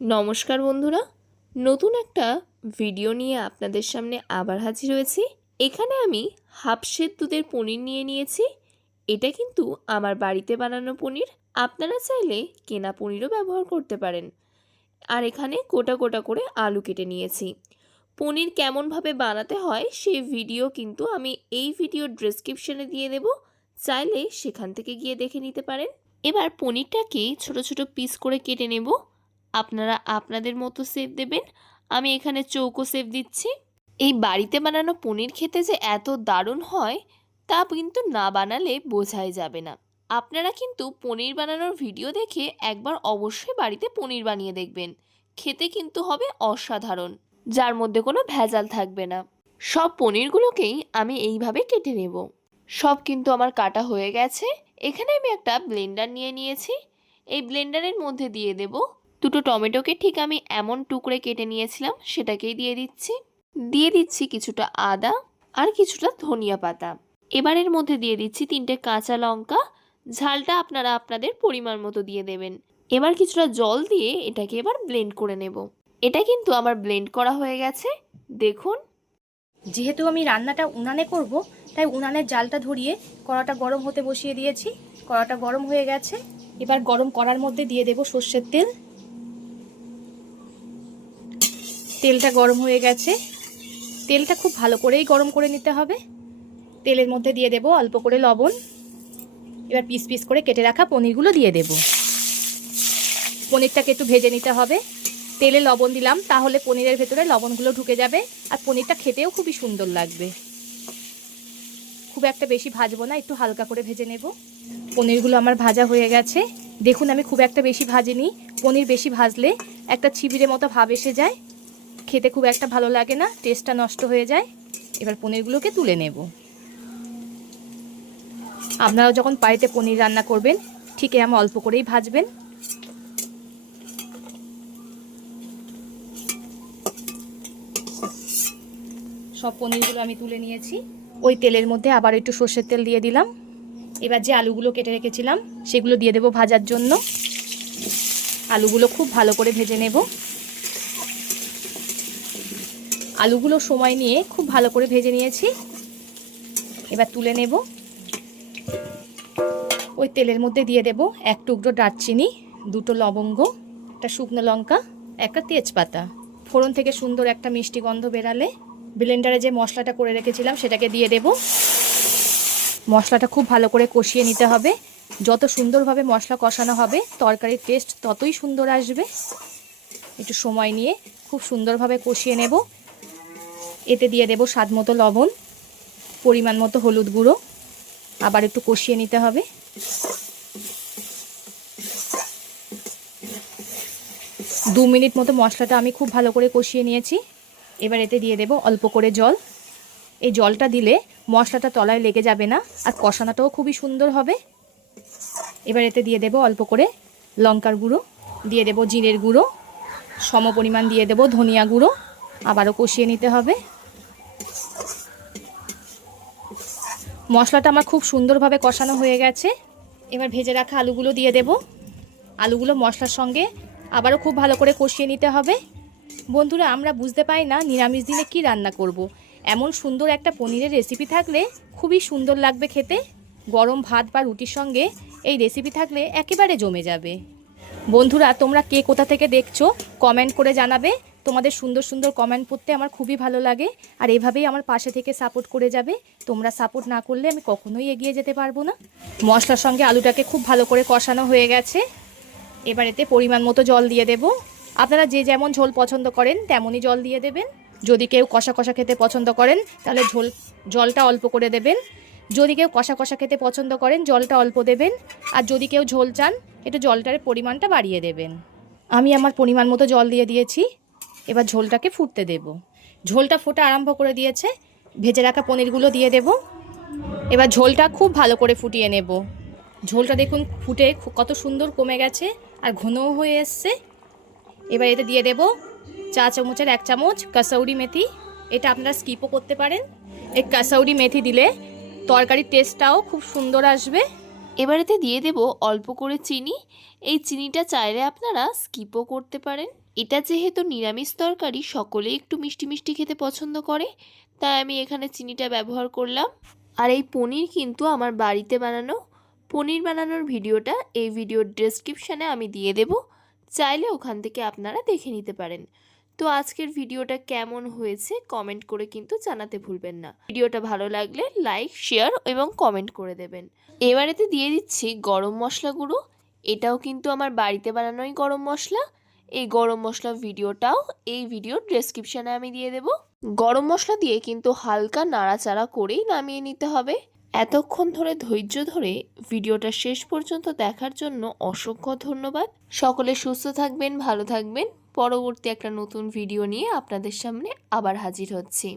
নমস্কার বন্ধুরা, নতুন একটা ভিডিও নিয়ে আপনাদের সামনে আবার হাজির হয়েছি। এখানে আমি হাফ সের দুধের পনির নিয়ে নিয়েছি। এটা কিন্তু আমার বাড়িতে বানানো পনির। আপনারা চাইলে কেনা পনিরও ব্যবহার করতে পারেন। আর এখানে গোটা গোটা করে আলু কেটে নিয়েছি। পনির কেমনভাবে বানাতে হয় সেই ভিডিও কিন্তু আমি এই ভিডিওর ডেসক্রিপশনে দিয়ে দেব, চাইলে সেখান থেকে গিয়ে দেখে নিতে পারেন। এবার পনিরটাকে ছোট ছোট পিস করে কেটে নেব। আপনারা আপনাদের মতো শেপ দেবেন। আমি এখানে চৌকো শেপ দিচ্ছি। এই বাড়িতে বানানো পনির খেতে যে এত দারুণ হয় তা কিন্তু না বানালে বোঝাই যাবে না। আপনারা কিন্তু পনির বানানোর ভিডিও দেখে একবার অবশ্যই বাড়িতে পনির বানিয়ে দেখবেন। খেতে কিন্তু হবে অসাধারণ, যার মধ্যে কোনো ভেজাল থাকবে না। সব পনিরগুলোকেই আমি এইভাবে কেটে নেব। সব কিন্তু আমার কাটা হয়ে গেছে। এখানে আমি একটা ব্লেন্ডার নিয়ে নিয়েছি। এই ব্লেন্ডারের মধ্যে দিয়ে দেব দুটো টমেটোকে ঠিক আমি এমন টুকরে কেটে নিয়েছিলাম, সেটাকেই দিয়ে দিচ্ছি কিছুটা আদা আর কিছুটা ধনিয়া পাতা। এবারের মধ্যে দিয়ে দিচ্ছি 3টে কাঁচা লঙ্কা। ঝালটা আপনারা আপনাদের পরিমাণ মতো দিয়ে দেবেন। এবার কিছুটা জল দিয়ে এটাকে এবার ব্লেন্ড করে নেব। এটা কিন্তু আমার ব্লেন্ড করা হয়ে গেছে, দেখুন। যেহেতু আমি রান্নাটা উনানে করব, তাই উনানের জালটা ধরিয়ে কড়াটা গরম হতে বসিয়ে দিয়েছি। কড়াটা গরম হয়ে গেছে। এবার গরম কড়ার মধ্যে দিয়ে দেব সর্ষের তেল। তেলটা গরম হয়ে গেছে। তেলটা খুব ভালো করেই গরম করে নিতে হবে। তেলের মধ্যে দিয়ে দেব অল্প করে লবণ। এবার পিস পিস করে কেটে রাখা পনিরগুলো দিয়ে দেব। পনিরটাকে একটু ভেজে নিতে হবে। তেলে লবণ দিলাম, তাহলে পনিরের ভেতরে লবণগুলো ঢুকে যাবে আর পনিরটা খেতেও খুবই সুন্দর লাগবে। খুব একটা বেশি ভাজবো না, একটু হালকা করে ভেজে নেব। পনিরগুলো আমার ভাজা হয়ে গেছে। দেখুন, আমি খুব একটা বেশি ভাজিনি। পনির বেশি ভাজলে একটা ছিবিরে মতো ভাব এসে যায়, খেতে খুব একটা ভালো লাগে না, টেস্টটা নষ্ট হয়ে যায়। এবার পনিরগুলোকে তুলে নেব। আপনারাও যখন বাড়িতে পনির রান্না করবেন ঠিক এরকম অল্প করেই ভাজবেন। সব পনিরগুলো আমি তুলে নিয়েছি। ওই তেলের মধ্যে আবার একটু সর্ষের তেল দিয়ে দিলাম। এবার যে আলুগুলো কেটে রেখেছিলাম সেগুলো দিয়ে দেবো ভাজার জন্য। আলুগুলো খুব ভালো করে ভেজে নেব। আলুগুলো সময় নিয়ে খুব ভালো করে ভেজে নিয়েছি। এবার তুলে নেব। ওই তেলের মধ্যে দিয়ে দেব 1 টুকরো দারচিনি, 2টো লবঙ্গ, একটা শুকনো লঙ্কা, একটা তেজপাতা। ফোড়ন থেকে সুন্দর একটা মিষ্টি গন্ধ বেরালে ব্লেন্ডারে যে মশলাটা করে রেখেছিলাম সেটাকে দিয়ে দেব। মশলাটা খুব ভালো করে কষিয়ে নিতে হবে। যত সুন্দরভাবে মশলা কষানো হবে তরকারির টেস্ট ততই সুন্দর আসবে। একটু সময় নিয়ে খুব সুন্দরভাবে কষিয়ে নেব। এতে দিয়ে দেব স্বাদ মতো লবণ, পরিমাণ মতো হলুদ গুঁড়ো। আবার একটু কষিয়ে নিতে হবে। দু মিনিট মতো মশলাটা আমি খুব ভালো করে কষিয়ে নিয়েছি। এবার এতে দিয়ে দেব অল্প করে জল। এই জলটা দিলে মশলাটা তলায় লেগে যাবে না আর কষানোটাও খুবই সুন্দর হবে। এবার এতে দিয়ে দেব অল্প করে লঙ্কার গুঁড়ো, দিয়ে দেব জিরের গুঁড়ো, সম পরিমাণ দিয়ে দেব ধনিয়া গুঁড়ো। আবারও কষিয়ে নিতে হবে। মশলাটা আমার খুব সুন্দরভাবে কষানো হয়ে গেছে। এবার ভেজে রাখা আলুগুলো দিয়ে দেব। আলুগুলো মশলার সঙ্গে আবারও খুব ভালো করে কষিয়ে নিতে হবে। বন্ধুরা, আমরা বুঝতে পারি না নিরামিষ দিনে কি রান্না করব। এমন সুন্দর একটা পনিরের রেসিপি থাকলে খুবই সুন্দর লাগবে খেতে। গরম ভাত বা রুটির সঙ্গে এই রেসিপি থাকলে একেবারে জমে যাবে। বন্ধুরা, তোমরা কে কোথা থেকে দেখছো কমেন্ট করে জানাবে। তোমাদের সুন্দর সুন্দর কমেন্ট পড়তে আমার খুবই ভালো লাগে। আর এভাবেই আমার পাশে থেকে সাপোর্ট করে যাবে। তোমরা সাপোর্ট না করলে আমি কখনোই এগিয়ে যেতে পারবো না। মশলার সঙ্গে আলুটাকে খুব ভালো করে কষানো হয়ে গেছে। এবার এতে পরিমাণ মতো জল দিয়ে দেব। আপনারা যে যেমন ঝোল পছন্দ করেন তেমনই জল দিয়ে দেবেন। যদি কেউ কষা কষা খেতে পছন্দ করেন তাহলে জলটা অল্প করে দেবেন। যদি কেউ কষা কষা খেতে পছন্দ করেন জলটা অল্প দেবেন। আর যদি কেউ ঝোল চান একটু জলটার পরিমাণটা বাড়িয়ে দেবেন। আমি আমার পরিমাণ মতো জল দিয়ে দিয়েছি। এবার ঝোলটাকে ফুটতে দেব। ঝোলটা ফোটা আরম্ভ করে দিয়েছে। ভেজে রাখা পনিরগুলো দিয়ে দেব। এবার ঝোলটা খুব ভালো করে ফুটিয়ে নেব। ঝোলটা দেখুন ফুটে কত সুন্দর কমে গেছে আর ঘনও হয়ে এসছে। এবার এতে দিয়ে দেব 4 চামচের 1 চামচ কাসৌরি মেথি। এটা আপনারা স্কিপও করতে পারেন। এই কাসৌরি মেথি দিলে তরকারির টেস্টটাও খুব সুন্দর আসবে। এবারেতে দিয়ে দেব অল্প করে চিনি। এই চিনিটা চাইলে আপনারা স্কিপও করতে পারেন। এটা যেহেতু নিরামিষ তরকারি, সকলেই একটু মিষ্টি মিষ্টি খেতে পছন্দ করে, তাই আমি এখানে চিনিটা ব্যবহার করলাম। আর এই পনির কিন্তু আমার বাড়িতে বানানো। পনির বানানোর ভিডিওটা এই ভিডিওর ডেসক্রিপশানে আমি দিয়ে দেব, চাইলে ওখান থেকে আপনারা দেখে নিতে পারেন। তো আজকের ভিডিওটা কেমন হয়েছে কমেন্ট করে কিন্তু জানাতে ভুলবেন না। ভিডিওটা ভালো লাগলে লাইক, শেয়ার এবং কমেন্ট করে দেবেন। এবারেতে দিয়ে দিচ্ছি গরম মশলা গুঁড়ো। এটাও কিন্তু আমার বাড়িতে বানানোই গরম মশলা। এই গরম মশলা ভিডিওটাও এই ভিডিওর ডেসক্রিপশানে আমি দিয়ে দেব। গরম মশলা দিয়ে কিন্তু হালকা নাড়াচাড়া করেই নামিয়ে নিতে হবে। এতক্ষণ ধরে ধৈর্য ধরে ভিডিওটা শেষ পর্যন্ত দেখার জন্য অসংখ্য ধন্যবাদ। সকলে সুস্থ থাকবেন, ভালো থাকবেন। পরবর্তী একটা নতুন ভিডিও নিয়ে আপনাদের সামনে আবার হাজির হচ্ছি।